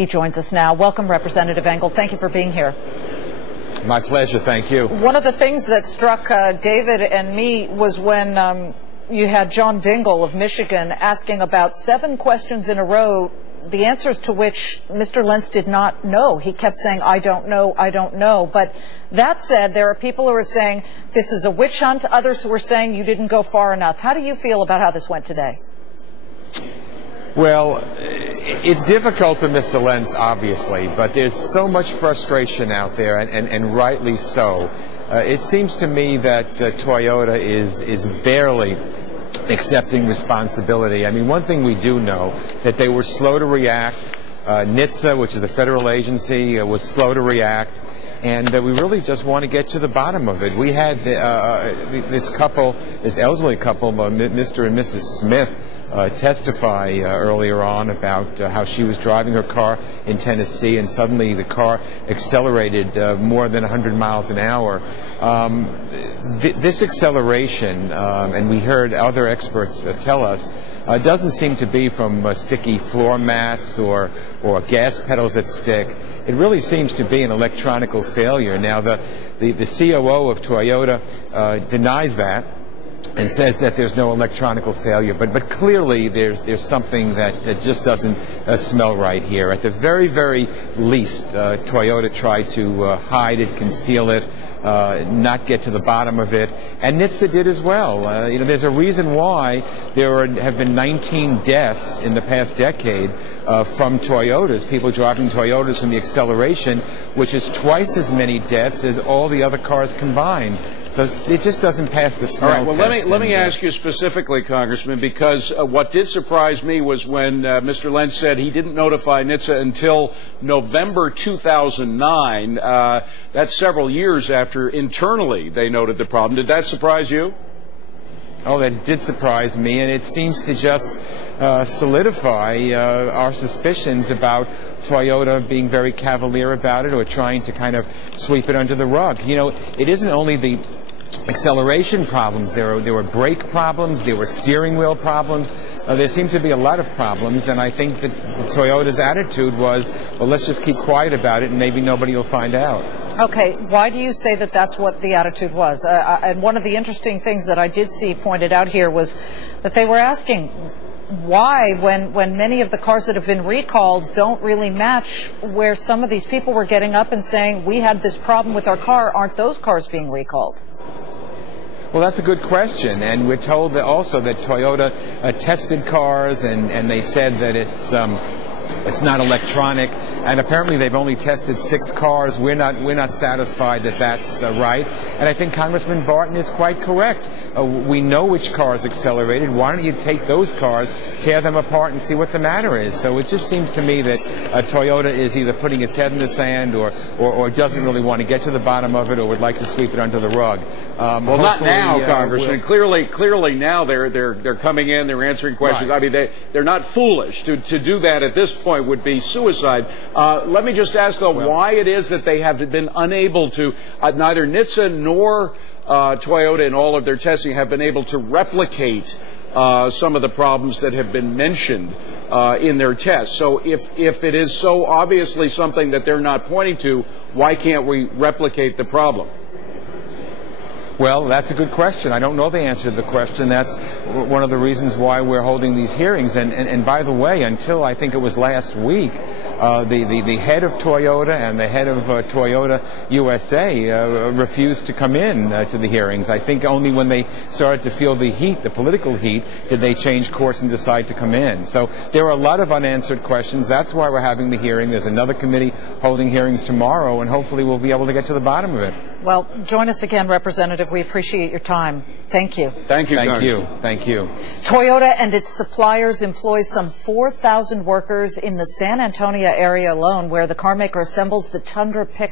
He joins us now. Welcome, Representative Engel. Thank you for being here. My pleasure. Thank you. One of the things that struck David and me was when you had John Dingell of Michigan asking about 7 questions in a row, the answers to which Mr. Lentz did not know. He kept saying, I don't know, I don't know. But that said, there are people who are saying this is a witch hunt, others who are saying you didn't go far enough. How do you feel about how this went today? Well, it's difficult for Mr. Lentz, obviously, but there's so much frustration out there, and rightly so. It seems to me that Toyota is barely accepting responsibility. I mean, one thing we do know, that they were slow to react. NHTSA, which is a federal agency, was slow to react. And we really just want to get to the bottom of it. We had this couple, this elderly couple, Mr. and Mrs. Smith, testify earlier on about how she was driving her car in Tennessee and suddenly the car accelerated more than 100 miles an hour. This acceleration, and we heard other experts tell us, doesn't seem to be from sticky floor mats or gas pedals that stick. It really seems to be an electronical failure. Now, the COO of Toyota denies that and says that there's no electronical failure, but clearly there's something that just doesn't smell right here. At the very, very least, Toyota tried to hide it, conceal it, not get to the bottom of it, and NHTSA did as well. There's a reason why there have been 19 deaths in the past decade from Toyotas, people driving Toyotas from the acceleration, which is twice as many deaths as all the other cars combined. So it just doesn't pass the smell test. All right, well, let me ask you specifically, Congressman, because what did surprise me was when Mr. Lentz said he didn't notify NHTSA until November 2009. That's several years after internally they noted the problem. Did that surprise you? Oh, that did surprise me, and it seems to just solidify our suspicions about Toyota being very cavalier about it or trying to kind of sweep it under the rug. It isn't only the acceleration problems. There were brake problems, there were steering wheel problems. There seemed to be a lot of problems, and I think that Toyota's attitude was, well, let's just keep quiet about it and maybe nobody will find out. Okay, why do you say that that's what the attitude was? And one of the interesting things that I did see pointed out here was that they were asking why, when many of the cars that have been recalled don't really match where some of these people were getting up and saying, we had this problem with our car, aren't those cars being recalled? Well, that's a good question, and we're told that also that Toyota tested cars, and they said that it's not electronic, and apparently they've only tested 6 cars. We're not satisfied that that's right, and I think Congressman Barton is quite correct. We know which cars accelerated. Why don't you take those cars, tear them apart, and see what the matter is? So it just seems to me that Toyota is either putting its head in the sand or doesn't really want to get to the bottom of it, or would like to sweep it under the rug. Well, not now, Congressman. Clearly now they're coming in, they're answering questions. Right. I mean, they're not foolish. To do that at this point would be suicide. Let me just ask, though, why it is that they have been unable to, neither NHTSA nor Toyota in all of their testing have been able to replicate some of the problems that have been mentioned in their tests. So if it is so obviously something that they're not pointing to, why can't we replicate the problem? Well, that's a good question. I don't know the answer to the question. That's one of the reasons why we're holding these hearings. And by the way, until I think it was last week, the head of Toyota and the head of Toyota USA refused to come in to the hearings. I think only when they started to feel the heat, the political heat, did they change course and decide to come in. So there are a lot of unanswered questions. That's why we're having the hearing. There's another committee holding hearings tomorrow, and hopefully we'll be able to get to the bottom of it. Well, join us again, Representative. We appreciate your time. Thank you. Thank you. Thank you. Thank you. Toyota and its suppliers employ some 4,000 workers in the San Antonio area alone, where the carmaker assembles the Tundra pickup.